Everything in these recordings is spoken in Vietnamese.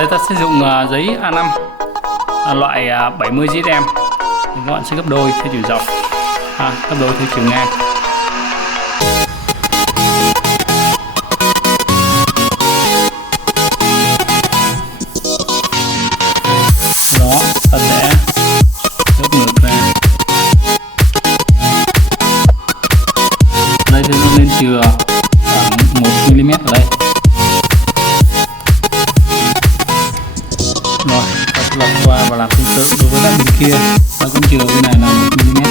đây ta sẽ dùng giấy A5 loại 70 GSM. Thì các bạn sẽ gấp đôi theo chiều dọc, gấp đôi theo chiều ngang. Đó, ta sẽ gấp ngược ra. Đây thì nó lên chừa khoảng 1 mm ở đây. Rồi, ta sẽ lật qua và làm tương tự đối với lại bên kia. Ta cũng chừa bên này là 1 mm nhé.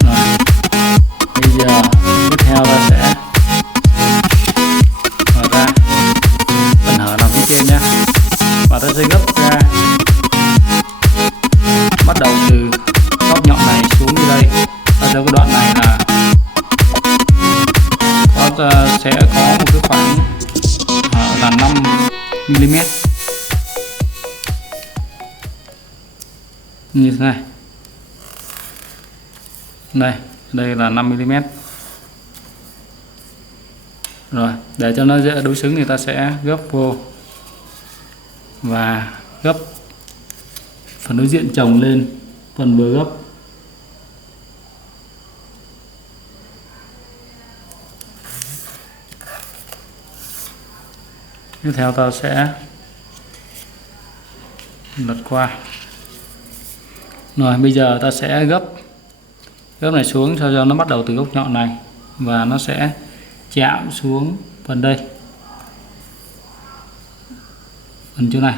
Rồi, bây giờ tiếp theo ta sẽ mở ra phần hở nằm phía trên nhé, và ta sẽ gấp ra, bắt đầu từ góc nhọn này xuống như đây. Ta sẽ cái đoạn này là sẽ có một cái khoảng là 5 mm như thế này. Đây là 5 mm. Rồi, để cho nó dễ đối xứng thì ta sẽ gấp vô và gấp phần đối diện chồng lên phần vừa gấp. Tiếp theo ta sẽ lật qua. Rồi, bây giờ ta sẽ gấp này xuống cho nó bắt đầu từ góc nhọn này và nó sẽ chạm xuống phần đây, phần chỗ này.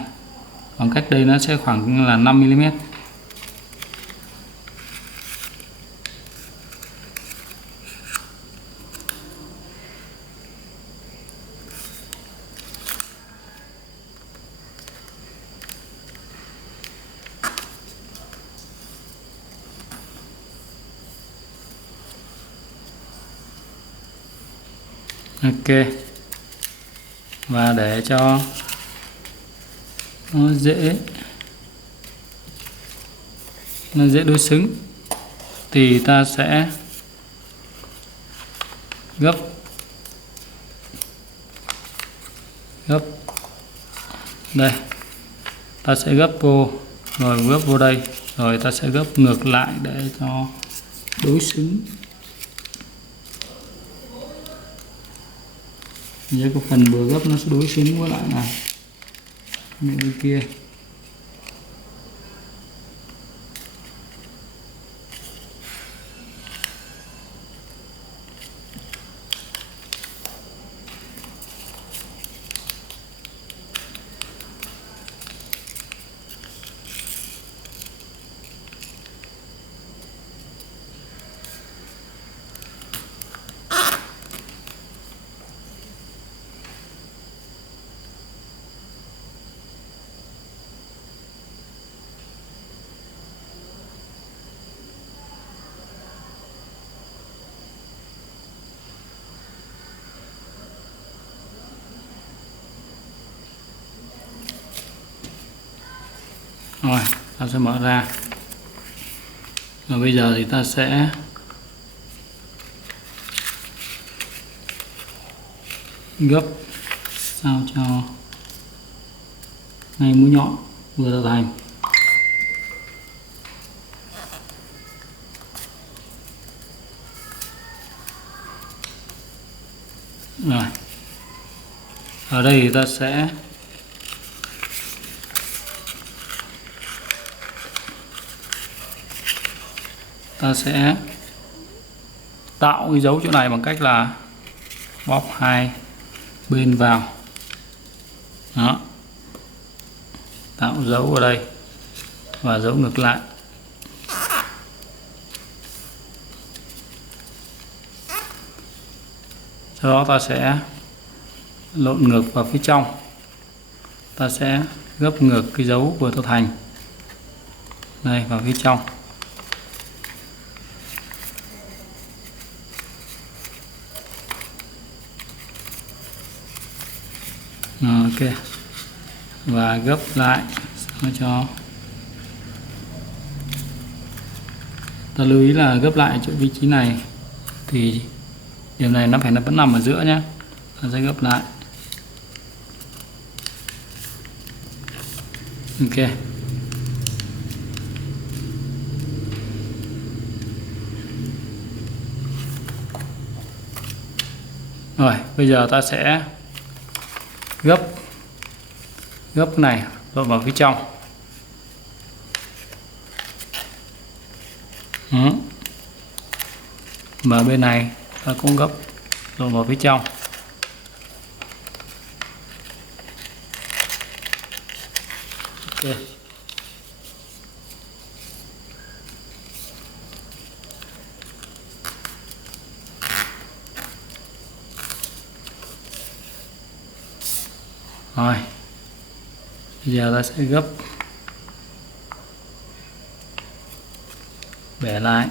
Khoảng cách đây nó sẽ khoảng là 5 mm. Ok, và để cho nó dễ đối xứng thì ta sẽ gấp đây, ta sẽ gấp vô, rồi gấp vô đây, rồi ta sẽ gấp ngược lại để cho đối xứng với cái phần vừa gấp, nó sẽ đối xứng với lại này bên kia. Rồi, ta sẽ mở ra. Và bây giờ thì ta sẽ gấp sao cho ngay mũi nhọn vừa tạo thành. Rồi, ở đây thì ta sẽ tạo cái dấu chỗ này bằng cách là bóp hai bên vào. Đó, tạo dấu ở đây và dấu ngược lại. Sau đó ta sẽ lộn ngược vào phía trong. Ta sẽ gấp ngược cái dấu vừa tạo thành đây vào phía trong. Ok, và gấp lại sao cho ta lưu ý là gấp lại chỗ vị trí này thì điểm này nó phải vẫn nằm ở giữa nhé. ta sẽ gấp lại. Ok. Rồi, bây giờ ta sẽ gấp cái này lộn vào phía trong. Và bên này ta cũng gấp lộn vào phía trong. Ok. Rồi, bây giờ ta sẽ gấp, bẻ lại,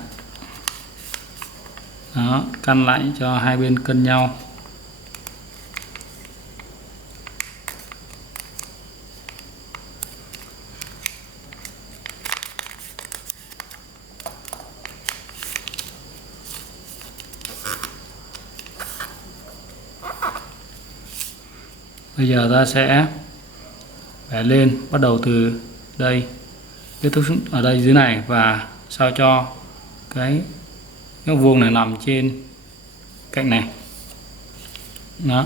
đó, căn lại cho hai bên cân nhau. Bây giờ ta sẽ bẻ lên, bắt đầu từ đây kết thúc ở đây dưới này, và sao cho cái góc vuông này nằm trên cạnh này. Đó.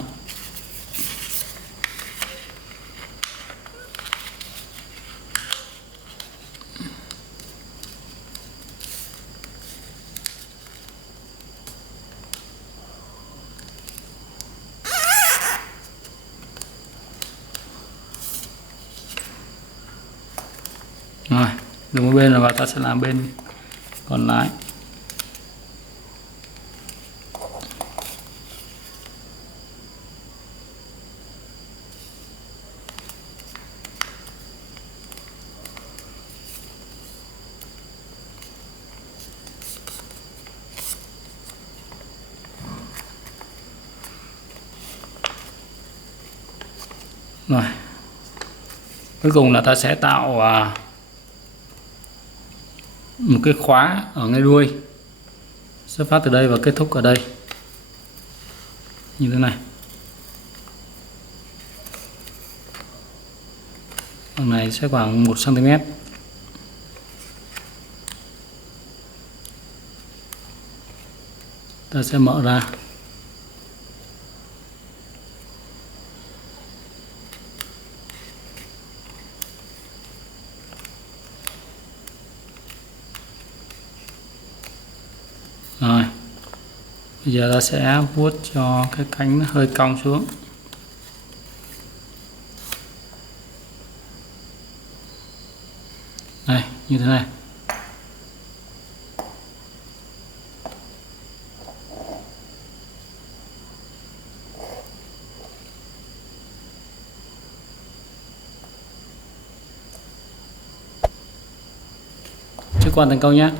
Rồi, dùng một bên là và ta sẽ làm bên còn lại. Rồi, cuối cùng là ta sẽ tạo một cái khóa ở ngay đuôi, xuất phát từ đây và kết thúc ở đây như thế này. Phần này sẽ khoảng 1 cm. Ta sẽ mở ra. Rồi, bây giờ ta sẽ vuốt cho cái cánh hơi cong xuống. Đây, như thế này. Chúc các bạn thành công nhé.